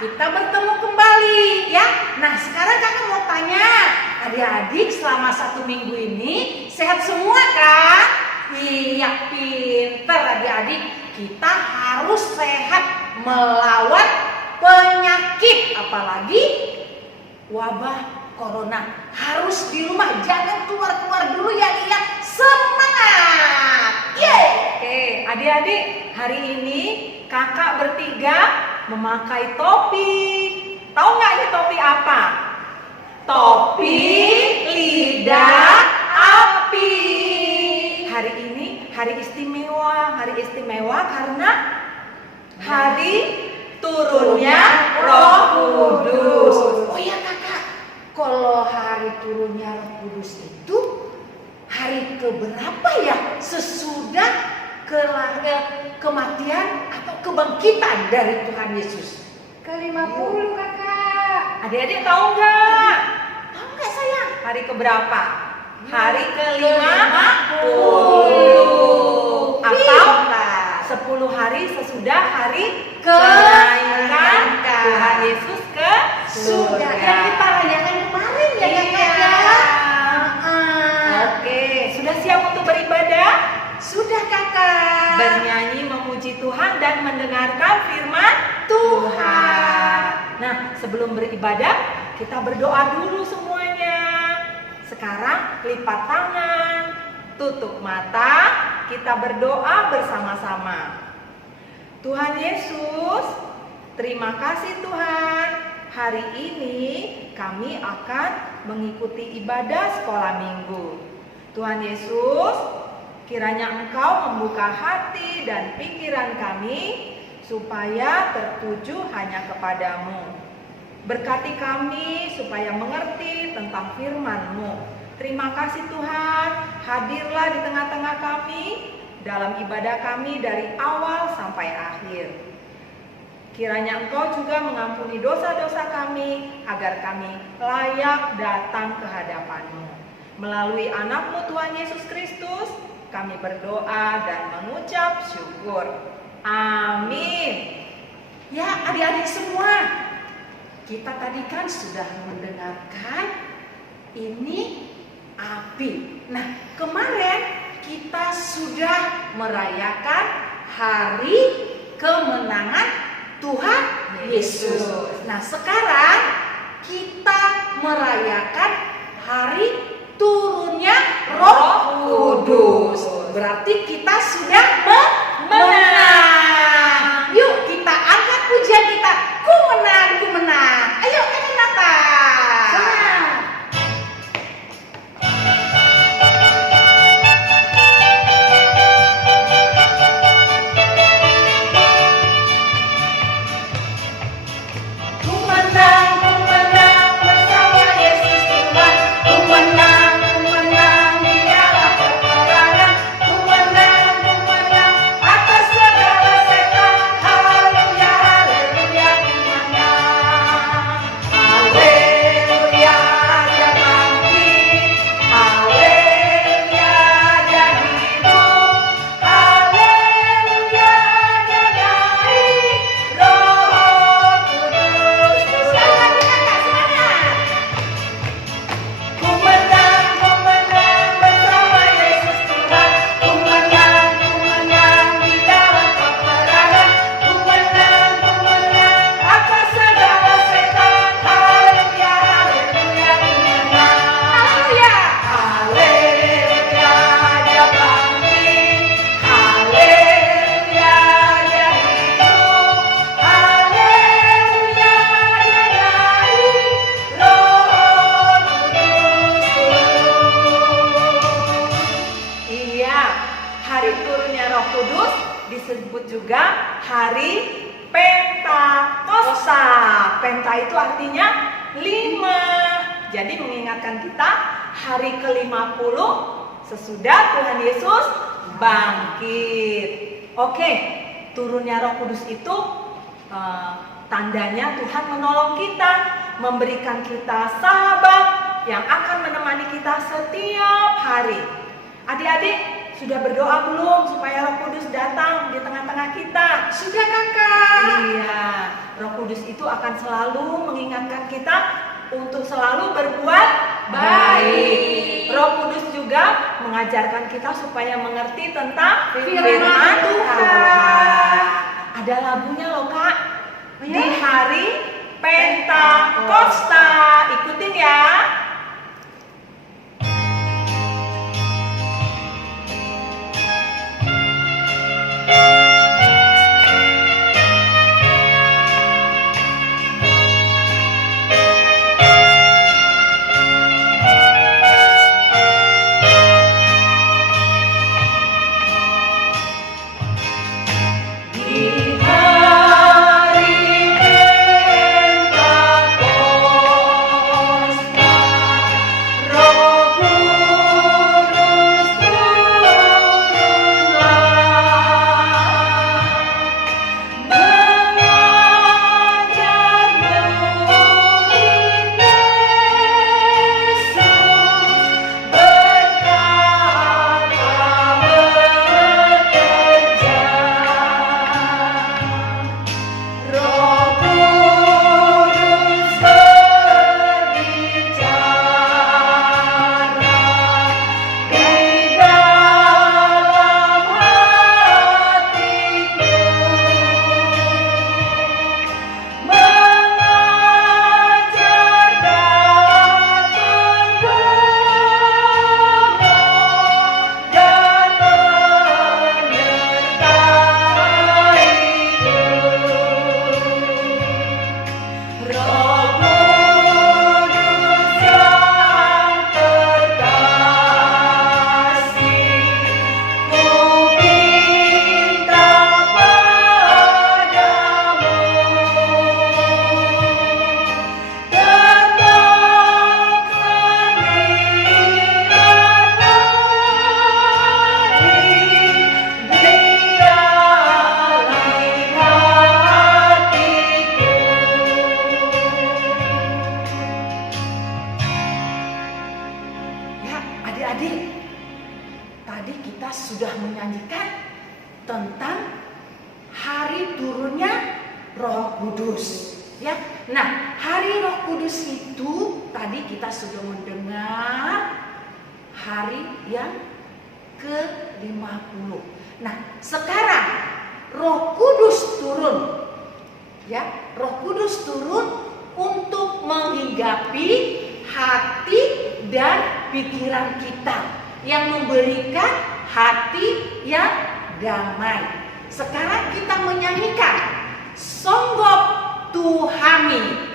kita bertemu kembali ya. Nah, sekarang kakak mau tanya, adik-adik selama 1 minggu ini sehat semua kan? Iya, pinter adik-adik. Kita harus sehat melawan penyakit, apalagi wabah corona. Harus di rumah, jangan keluar-keluar dulu ya, iya. Semangat! Yeay! Oke, adik-adik, hari ini kakak bertiga memakai topi. Tahu nggak ini topi apa? Topi lidah api. Hari ini hari istimewa karena hari turunnya Roh Kudus. Oh iya kakak, kalau hari turunnya Roh Kudus itu hari keberapa ya sesudah kematian atau kebangkitan dari Tuhan Yesus? Ke-50 kakak. Adik-adik tahu nggak? Tahu nggak sayang? Hari keberapa? Hari ke-50 atau 10 hari sesudah hari kenaikan Tuhan Yesus ke surga. Yang kita rayakan kemarin ya kakak. Oke, sudah siap untuk beribadah? Sudah kakak. Bernyanyi memuji Tuhan dan mendengarkan firman Tuhan. Nah, sebelum beribadah kita berdoa dulu semuanya. Sekarang lipat tangan, tutup mata, kita berdoa bersama-sama. Tuhan Yesus, terima kasih Tuhan. Hari ini kami akan mengikuti ibadah sekolah minggu. Tuhan Yesus, kiranya Engkau membuka hati dan pikiran kami supaya tertuju hanya kepadamu. Berkati kami supaya mengerti tentang firman-Mu. Terima kasih Tuhan, hadirlah di tengah-tengah kami dalam ibadah kami dari awal sampai akhir. Kiranya Engkau juga mengampuni dosa-dosa kami agar kami layak datang ke hadapan-Mu. Melalui anak-Mu Tuhan Yesus Kristus, kami berdoa dan mengucap syukur. Amin. Ya adik-adik semua, kita tadi kan sudah mendengarkan ini api. Nah, kemarin kita sudah merayakan hari kemenangan Tuhan Yesus. Nah, sekarang kita merayakan hari turunnya Roh Kudus. Berarti kita sudah menang. Yuk kita angkat pujian kita. Ku menang, ku menang. Ayo kakak Nata. Ku menang bersama Yesus Tuhan. Ku menang di dalam peperangan. Ku menang atas segala setan. Haleluya, haleluya, ku menang. Haleluya, dia bangkit. Haleluya, dia hidup. Haleluya, dia naik. Roh Kudus turun. Sekali lagi kakak, semangat. Ku menang bersama Yesus Tuhan. Ku menang di dalam peperangan. Ku menang atas segala setan. Haleluya, haleluya, ku menang. Haleluya, haleluya, dia bangkit. Haleluya, dia hidup. Haleluya, dia naik. Roh Kudus turun. Iya, hari turunnya Roh Kudus disebut juga hari Pentakosta. Penta itu artinya 5. Jadi mengingatkan kita hari ke-50 sesudah Tuhan Yesus bangkit. Oke, turunnya Roh Kudus itu tandanya Tuhan menolong kita, memberikan kita sahabat yang akan menemani kita setiap hari. Adik-adik, sudah berdoa belum supaya Roh Kudus datang di tengah-tengah kita? Sudah kakak. Iya, Roh Kudus itu akan selalu mengingatkan kita untuk selalu berbuat baik. Roh Kudus juga mengajarkan kita supaya mengerti tentang firman Tuhan. Ada lagunya loh Kak, di hari Pentakosta. Ikutin ya. Adik-adik, tadi kita sudah menyanyikan tentang hari turunnya Roh Kudus, ya. Nah, hari Roh Kudus itu tadi kita sudah mendengar hari yang ke-50. Nah, sekarang Roh Kudus turun, ya. Roh Kudus turun untuk menghinggapi hati dan pikiran kita, yang memberikan hati yang damai. Sekarang kita menyanyikan Songgok Tuhami.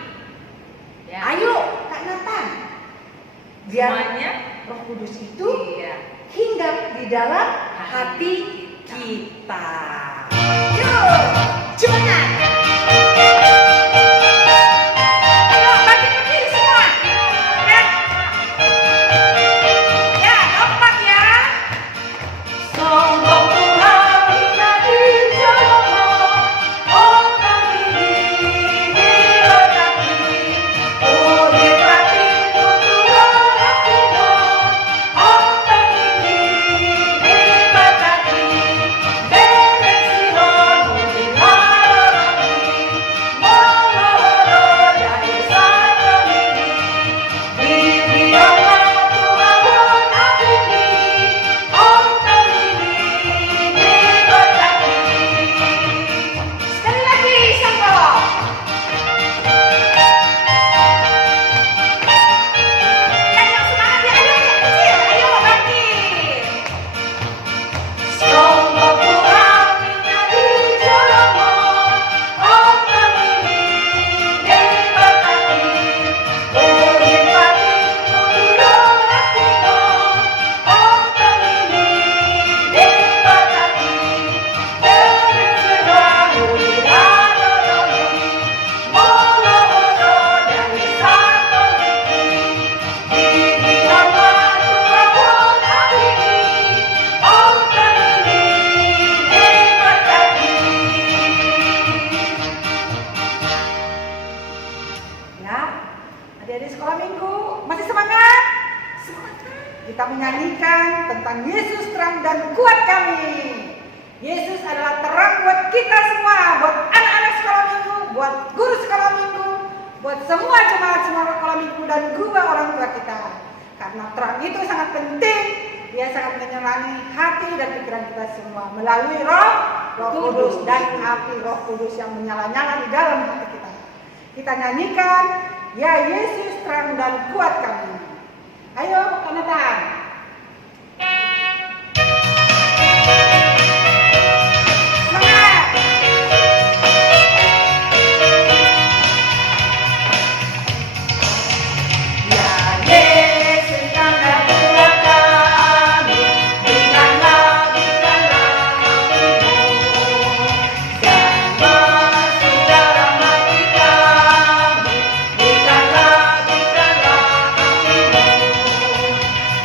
Ya. Ayo Kak Nathan, Semuanya Roh Kudus itu hinggap di dalam hati kita. Yuk, semangat! kita menyanyikan tentang Yesus terang dan kuat kami. Yesus adalah terang buat kita semua, buat anak-anak sekolah minggu, buat guru sekolah minggu, buat semua jemaat sekolah minggu dan juga orang tua kita. Karena terang itu sangat penting, dia sangat menyelami hati dan pikiran kita semua melalui Roh Kudus dan api Roh Kudus yang menyala-nyala di dalam hati kita. Kita nyanyikan, ya Yesus terang dan kuat kami. Ayo, Kanatan. Semangat. Ya Yesus terang dan kuat kami, berikanlah api-Mu, dan masuk dalam hati kami, berikanlah api-Mu,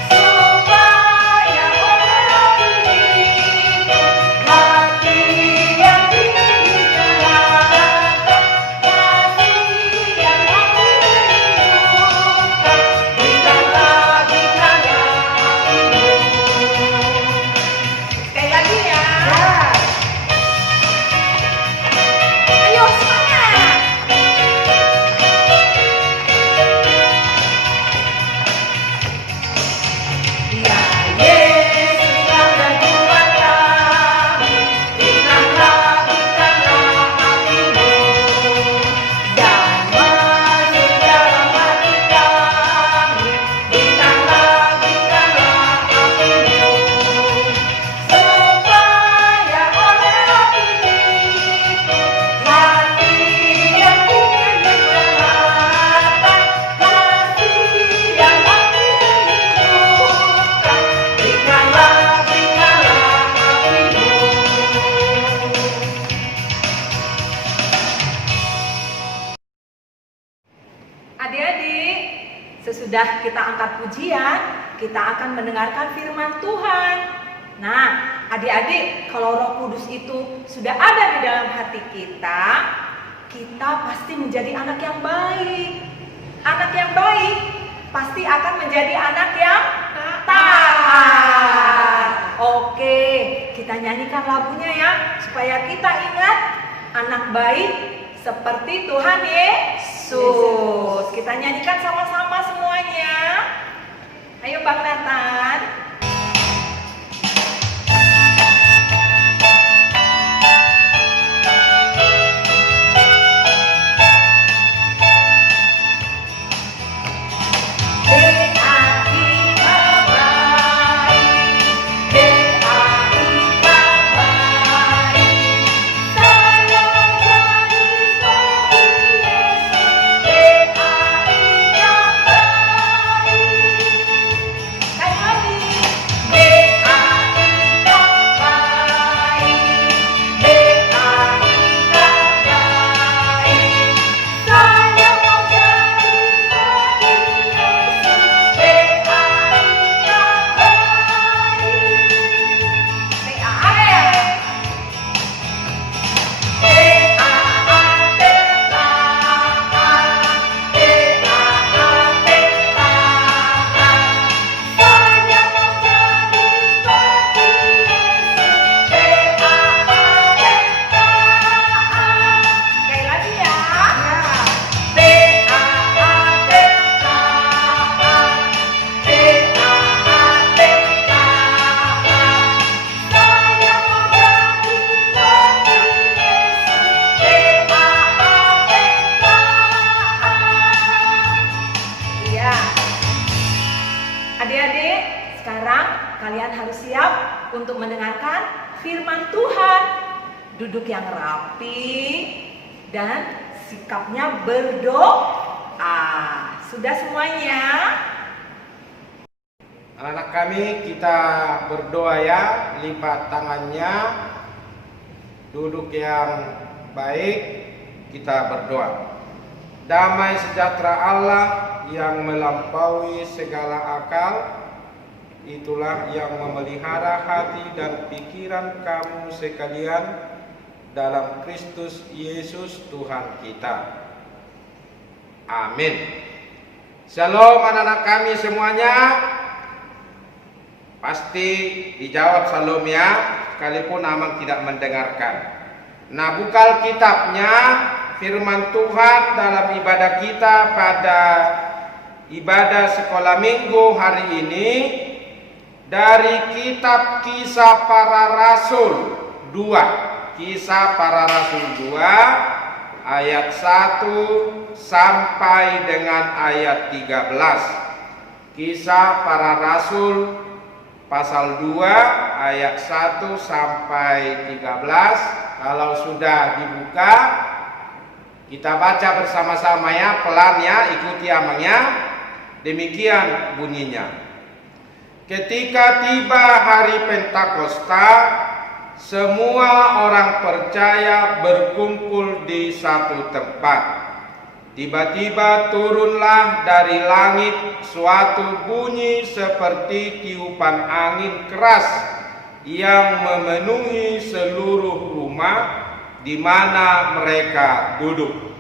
supaya orang ini hati yang dinyalakan, kasih yang dirindukan, berikanlah api-Mu. Sekali lagi ya. Ayo semangat. Ya Yesus terang dan kuat kami, berikanlah api-Mu, dan masuk dalam hati kami, berikanlah api-Mu, supaya orang ini hati yang dinyalakan, kasih yang dirindukan, berikanlah api-Mu. Adik-adik, sesudah kita angkat pujian, kita akan mendengarkan firman Tuhan. Nah, adik-adik, kalau Roh Kudus itu sudah ada di dalam hati kita, kita pasti menjadi anak yang baik. Anak yang baik pasti akan menjadi anak yang taat. Oke, kita nyanyikan lagunya ya, supaya kita ingat anak baik seperti Tuhan Yesus. Kita nyanyikan sama-sama semuanya. Ayo Bang Nathan. Adik-adik, sekarang kalian harus siap untuk mendengarkan firman Tuhan. Duduk yang rapi dan sikapnya berdoa. Sudah semuanya? Anak-anak kami, kita berdoa ya, lipat tangannya, duduk yang baik, kita berdoa. Damai sejahtera Allah yang melampaui segala akal, itulah yang memelihara hati dan pikiran kamu sekalian dalam Kristus Yesus Tuhan kita. Amin. Shalom anak-anak kami semuanya. Pasti dijawab Salomia, sekalipun Amang tidak mendengarkan. Nah, buka Alkitabnya, firman Tuhan dalam ibadah kita pada ibadah sekolah minggu hari ini dari kitab Kisah Para Rasul 2. Kisah Para Rasul 2 ayat 1 sampai dengan ayat 13. Kisah Para Rasul pasal 2 ayat 1 sampai 13. Kalau sudah dibuka, kita baca bersama-sama ya, pelan ya, ikuti Amangnya. Demikian bunyinya. Ketika tiba hari Pentakosta, semua orang percaya berkumpul di satu tempat. Tiba-tiba turunlah dari langit suatu bunyi seperti tiupan angin keras yang memenuhi seluruh rumah di mana mereka duduk.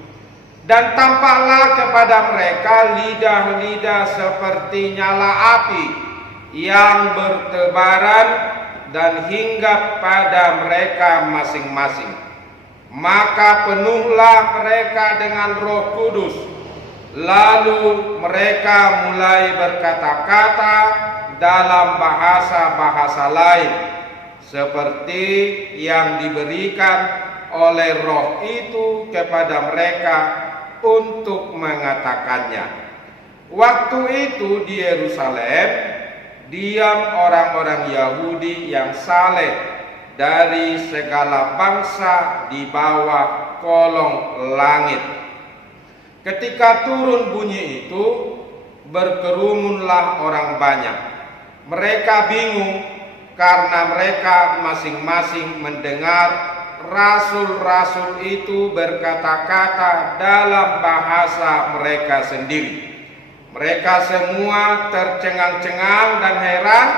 Dan tampaklah kepada mereka lidah-lidah seperti nyala api yang bertebaran dan hinggap pada mereka masing-masing. Maka penuhlah mereka dengan Roh Kudus. Lalu mereka mulai berkata-kata dalam bahasa-bahasa lain, seperti yang diberikan oleh Roh itu kepada mereka untuk mengatakannya. Waktu itu di Yerusalem diam orang-orang Yahudi yang saleh dari segala bangsa di bawah kolong langit. Ketika turun bunyi itu, berkerumunlah orang banyak. Mereka bingung karena mereka masing-masing mendengar rasul-rasul itu berkata-kata dalam bahasa mereka sendiri. Mereka semua tercengang-cengang dan heran,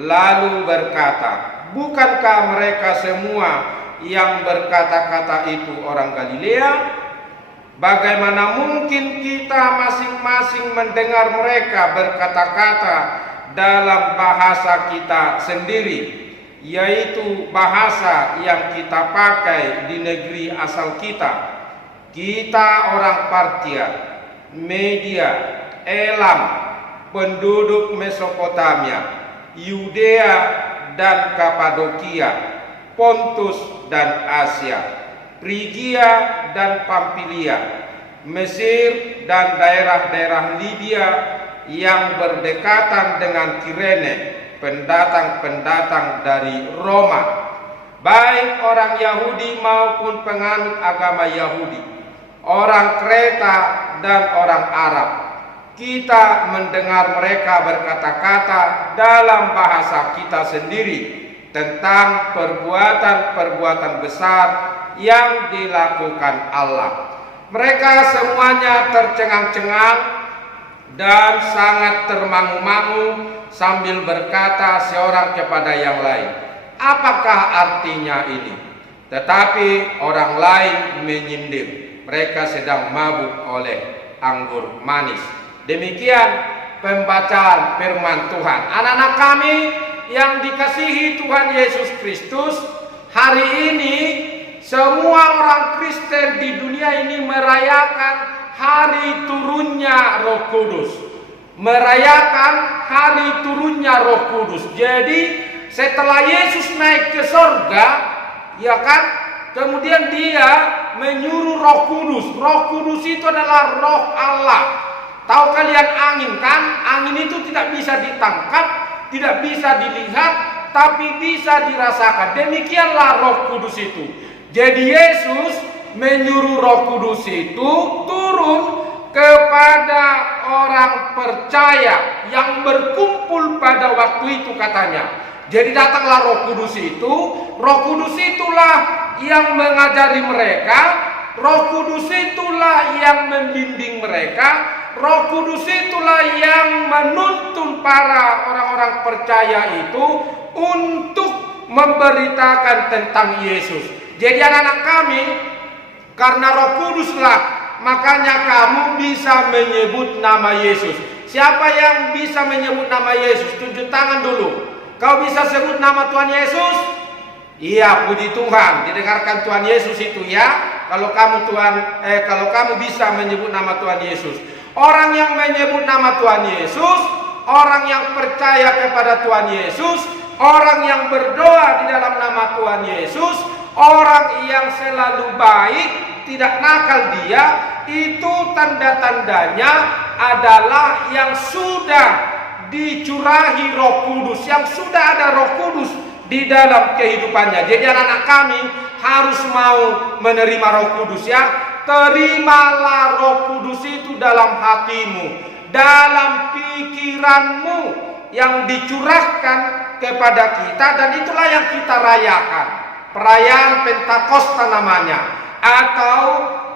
lalu berkata, "Bukankah mereka semua yang berkata-kata itu orang Galilea? Bagaimana mungkin kita masing-masing mendengar mereka berkata-kata dalam bahasa kita sendiri, yaitu bahasa yang kita pakai di negeri asal kita? Kita orang Partia, Media, Elam, penduduk Mesopotamia, Yudea dan Kapadokia, Pontus dan Asia, Frigia dan Pamfilia, Mesir dan daerah-daerah Libya yang berdekatan dengan Kirene, pendatang-pendatang dari Roma, baik orang Yahudi maupun penganut agama Yahudi, orang Kreta dan orang Arab. Kita mendengar mereka berkata-kata dalam bahasa kita sendiri tentang perbuatan-perbuatan besar yang dilakukan Allah. Mereka semuanya tercengang-cengang dan sangat termangu-mangu sambil berkata seorang kepada yang lain, "Apakah artinya ini?" Tetapi orang lain menyindir, mereka sedang mabuk oleh anggur manis. Demikian pembacaan firman Tuhan. Anak-anak kami yang dikasihi Tuhan Yesus Kristus, hari ini semua orang Kristen di dunia ini merayakan hari turunnya Roh Kudus. Merayakan hari turunnya Roh Kudus. Jadi setelah Yesus naik ke sorga, ya kan, kemudian dia menyuruh Roh Kudus. Roh Kudus itu adalah Roh Allah. Tahu kalian angin kan? Angin itu tidak bisa ditangkap, tidak bisa dilihat, tapi bisa dirasakan. Demikianlah Roh Kudus itu. Jadi Yesus menyuruh Roh Kudus itu turun kepada orang percaya yang berkumpul pada waktu itu katanya. Jadi datanglah Roh Kudus itu. Roh Kudus itulah yang mengajari mereka. Roh Kudus itulah yang membimbing mereka. Roh Kudus itulah yang menuntun para orang-orang percaya itu untuk memberitakan tentang Yesus. Jadi anak-anak kami, karena Roh Kuduslah, makanya kamu bisa menyebut nama Yesus. Siapa yang bisa menyebut nama Yesus? Tunjuk tangan dulu. Kau bisa sebut nama Tuhan Yesus? Iya, puji Tuhan. Didengarkan Tuhan Yesus itu ya. Kalau kamu bisa menyebut nama Tuhan Yesus. Orang yang menyebut nama Tuhan Yesus, orang yang percaya kepada Tuhan Yesus, orang yang berdoa di dalam nama Tuhan Yesus, orang yang selalu baik, tidak nakal dia, itu tanda-tandanya adalah yang sudah dicurahi Roh Kudus, yang sudah ada Roh Kudus di dalam kehidupannya. Jadi anak-anak kami harus mau menerima Roh Kudus ya. Terimalah Roh Kudus itu dalam hatimu, dalam pikiranmu, yang dicurahkan kepada kita, dan itulah yang kita rayakan. Perayaan Pentakosta namanya, atau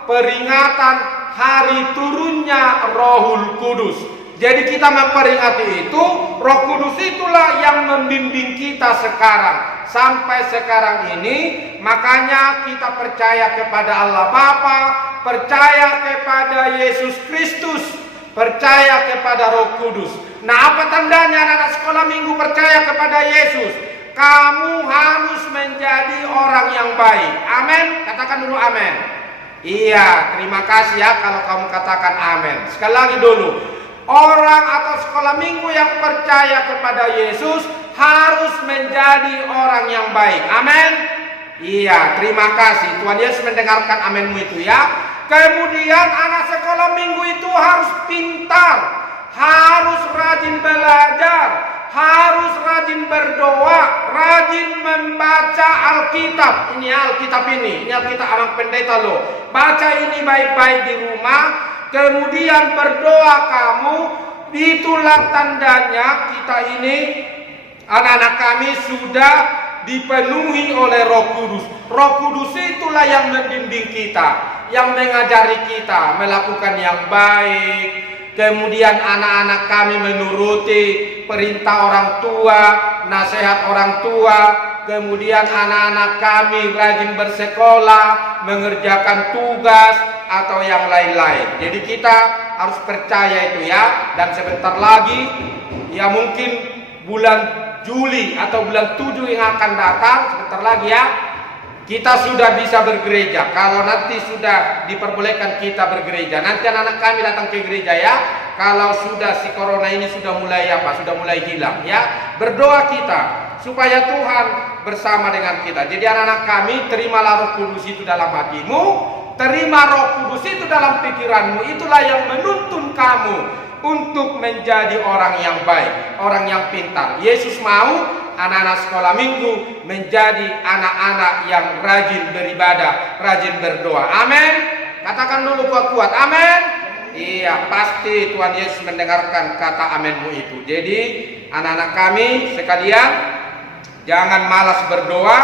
peringatan hari turunnya Rohul Kudus. Jadi kita memperingati itu, Roh Kudus itulah yang membimbing kita sekarang. Sampai sekarang ini, makanya kita percaya kepada Allah Bapa, percaya kepada Yesus Kristus, percaya kepada Roh Kudus. Nah, apa tandanya anak-anak sekolah minggu percaya kepada Yesus? Kamu harus menjadi orang yang baik. Amin. Katakan dulu amin. Iya, terima kasih ya kalau kamu katakan amin. Sekali lagi dulu. Orang atau sekolah minggu yang percaya kepada Yesus harus menjadi orang yang baik. Amin. Iya, terima kasih. Tuhan Yesus mendengarkan aminmu itu ya. Kemudian anak sekolah minggu itu harus pintar, harus rajin belajar, harus rajin berdoa, rajin membaca Alkitab. Ini Alkitab ini Alkitab anak pendeta loh. Baca ini baik-baik di rumah. Kemudian berdoa kamu, itulah tandanya kita ini, anak-anak kami sudah dipenuhi oleh Roh Kudus. Roh Kudus itulah yang membimbing kita, yang mengajari kita melakukan yang baik. Kemudian anak-anak kami menuruti perintah orang tua, nasihat orang tua. Kemudian anak-anak kami rajin bersekolah, mengerjakan tugas, atau yang lain-lain. Jadi kita harus percaya itu ya. Dan sebentar lagi, ya mungkin bulan Juli atau bulan 7 yang akan datang, sebentar lagi ya, kita sudah bisa bergereja. Kalau nanti sudah diperbolehkan kita bergereja, nanti anak-anak kami datang ke gereja ya. Kalau sudah si corona ini sudah mulai sudah mulai hilang ya. Berdoa kita supaya Tuhan bersama dengan kita. Jadi anak-anak kami, terimalah Roh Kudus itu dalam hatimu, terima Roh Kudus itu dalam pikiranmu. Itulah yang menuntun kamu untuk menjadi orang yang baik, orang yang pintar. Yesus mau anak-anak sekolah minggu menjadi anak-anak yang rajin beribadah, rajin berdoa. Amin. Katakan dulu kuat-kuat, amin. Iya, pasti Tuhan Yesus mendengarkan kata aminmu itu. Jadi anak-anak kami sekalian, jangan malas berdoa,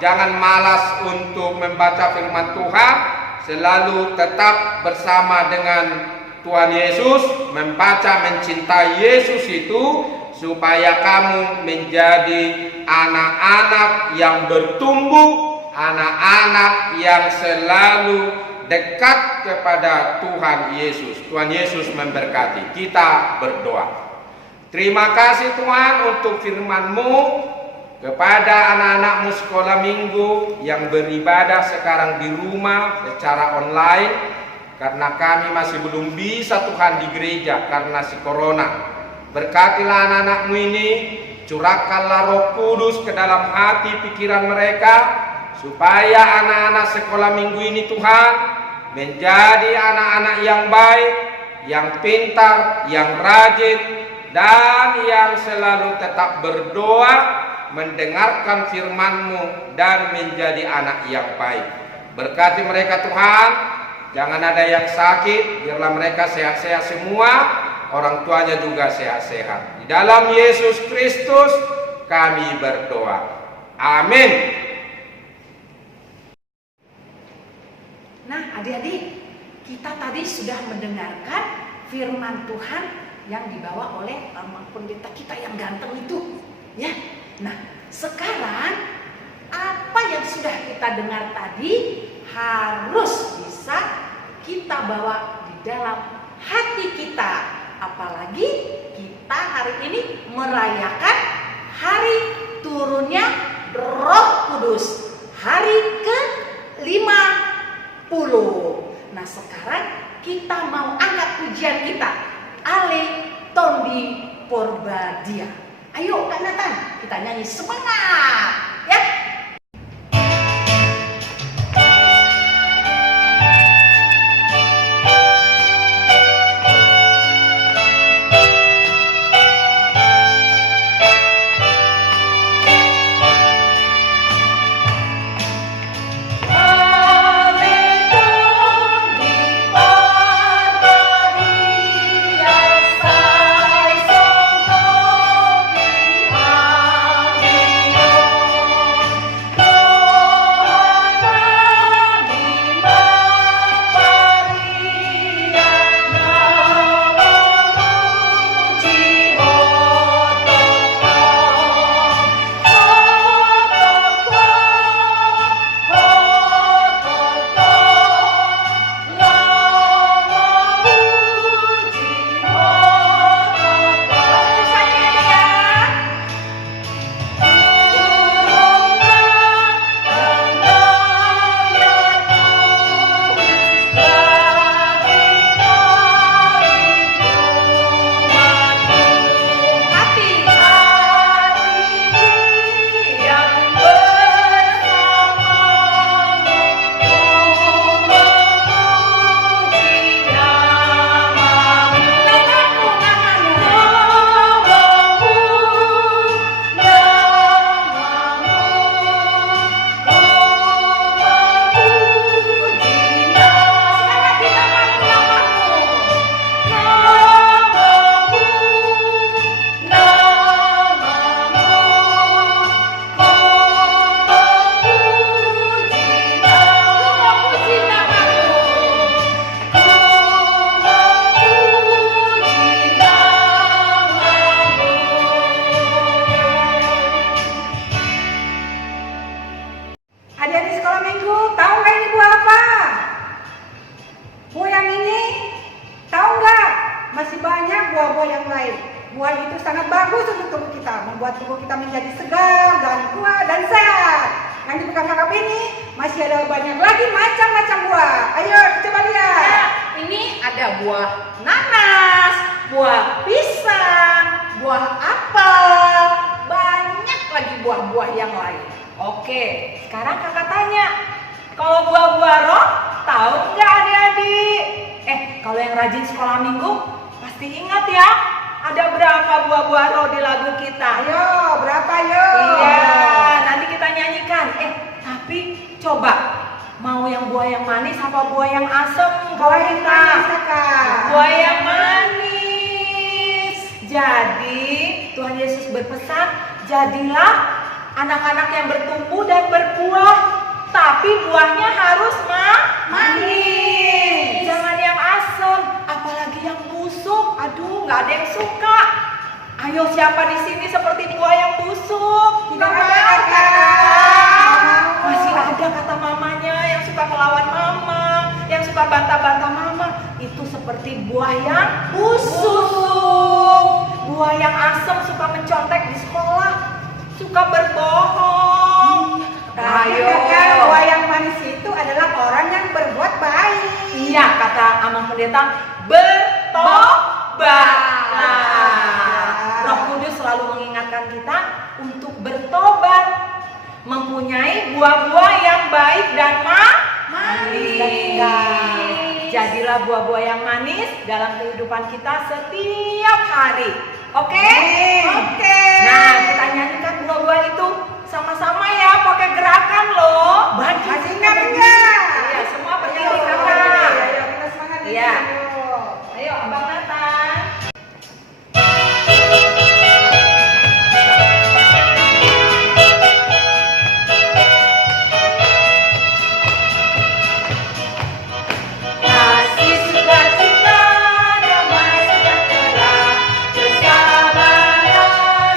jangan malas untuk membaca firman Tuhan. Selalu tetap bersama dengan Tuhan Yesus, membaca, mencintai Yesus itu, supaya kamu menjadi anak-anak yang bertumbuh, anak-anak yang selalu dekat kepada Tuhan Yesus. Tuhan Yesus memberkati. Kita berdoa. Terima kasih Tuhan untuk firman-Mu kepada anak-anakmu sekolah minggu yang beribadah sekarang di rumah secara online, karena kami masih belum bisa Tuhan di gereja karena si corona. Berkatilah anak-anakmu ini, curahkanlah Roh Kudus ke dalam hati pikiran mereka, supaya anak-anak sekolah minggu ini Tuhan menjadi anak-anak yang baik, yang pintar, yang rajin, dan yang selalu tetap berdoa, mendengarkan firman-Mu, dan menjadi anak yang baik. Berkati mereka Tuhan, jangan ada yang sakit, biarlah mereka sehat-sehat semua, orang tuanya juga sehat-sehat. Di dalam Yesus Kristus kami berdoa. Amin. Nah, adik-adik, kita tadi sudah mendengarkan firman Tuhan yang dibawa oleh pendeta kita yang ganteng itu, ya. Nah, sekarang apa yang sudah kita dengar tadi harus bisa kita bawa di dalam hati kita, Apalagi kita hari ini merayakan hari turunnya Roh Kudus, hari ke-50. Nah, sekarang kita mau angkat pujian kita, Ale Tombi Porbadia. Ayo Kak Nathan, kita nyanyi semangat ya. Adik-adik sekolah minggu, tahu nggak ini buah apa? Buah yang ini, tahu nggak? Masih banyak buah-buah yang lain. Buah itu sangat bagus untuk tubuh kita, membuat tubuh kita menjadi segar dan kuat dan sehat. Yang di belakang kakak ini masih ada banyak lagi macam-macam buah. Ayo kita coba lihat. Ya, ini ada buah nanas, buah pisang, buah apel, banyak lagi buah-buah yang lain. Oke, sekarang kakak tanya, kalau buah-buah roh, tahu nggak adik-adik? Kalau yang rajin sekolah minggu, pasti ingat ya, ada berapa buah-buah roh di lagu kita? Ayo, berapa yuk? Iya, nanti kita nyanyikan. Tapi coba, mau yang buah yang manis apa buah yang asem? Buah yang manis, Kakak. Buah yang manis. Jadi, Tuhan Yesus berpesan, jadilah anak-anak yang bertumbuh dan berbuah, tapi buahnya harus manis. Jangan yang asam, apalagi yang busuk. Aduh, nggak ada yang suka. Ayo, siapa di sini seperti buah yang busuk? Tidak ada, mau, Kakak. Masih ada kata mamanya yang suka melawan mama, yang suka bantah-bantah mama. Itu seperti buah yang busuk. Buah yang asam suka mencontek di sekolah, suka berbohong. Ayo, buah yang manis itu adalah orang yang berbuat baik. Iya, kata Amang Pendeta, bertobat. Roh Kudus selalu mengingatkan kita untuk bertobat, mempunyai buah-buah yang baik dan manis. Jadilah buah-buah yang manis dalam kehidupan kita setiap hari. Oke? Oke. Nah, kita nyanyikan buah-buah itu sama-sama ya, pakai gerakan loh. Masih ingat enggak? Iya, semua berdiri Ayo, kakak. ayo kita semangat. Iya. Ayo. Ayo, Abang Nathan. Kasih sukacita, damai sejahtera, kesabaran,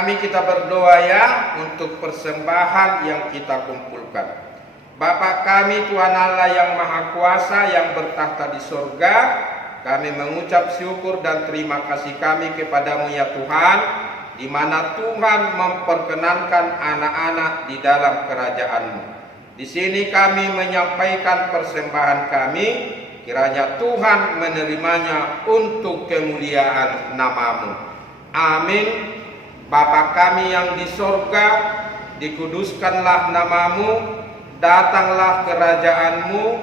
kami kita berdoa ya untuk persembahan yang kita kumpulkan. Bapa kami Tuhan Allah yang Maha Kuasa yang bertahta di surga, kami mengucap syukur dan terima kasih kami kepadamu ya Tuhan, di mana Tuhan memperkenankan anak-anak di dalam kerajaan-Mu. Di sini kami menyampaikan persembahan kami, kiranya Tuhan menerimanya untuk kemuliaan nama-Mu. Amin. Bapa kami yang di sorga, dikuduskanlah nama-Mu, datanglah kerajaan-Mu,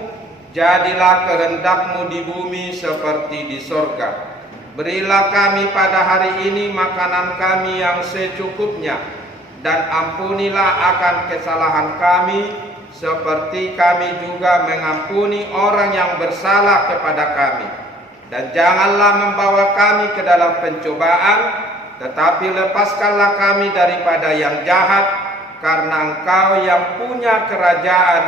jadilah kehendak-Mu di bumi seperti di sorga. Berilah kami pada hari ini makanan kami yang secukupnya, dan ampunilah akan kesalahan kami, seperti kami juga mengampuni orang yang bersalah kepada kami. Dan janganlah membawa kami ke dalam pencobaan, tetapi lepaskanlah kami daripada yang jahat, karena Engkau yang punya kerajaan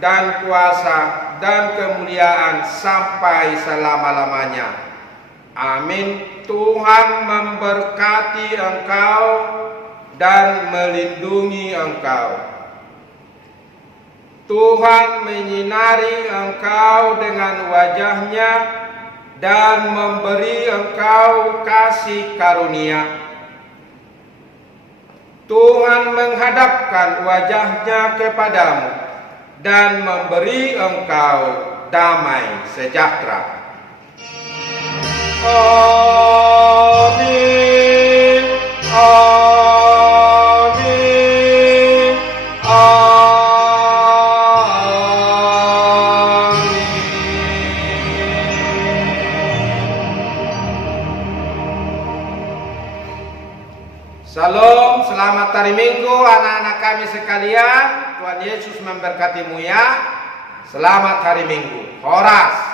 dan kuasa dan kemuliaan sampai selama-lamanya. Amin. Tuhan memberkati engkau dan melindungi engkau. Tuhan menyinari engkau dengan wajahnya dan memberi engkau kasih karunia. Tuhan menghadapkan wajahnya kepadamu dan memberi engkau damai sejahtera. Amin. Amin. Amin. Salam, selamat hari Minggu anak-anak kami sekalian. Tuhan Yesus memberkatimu ya. Selamat hari Minggu. Horas.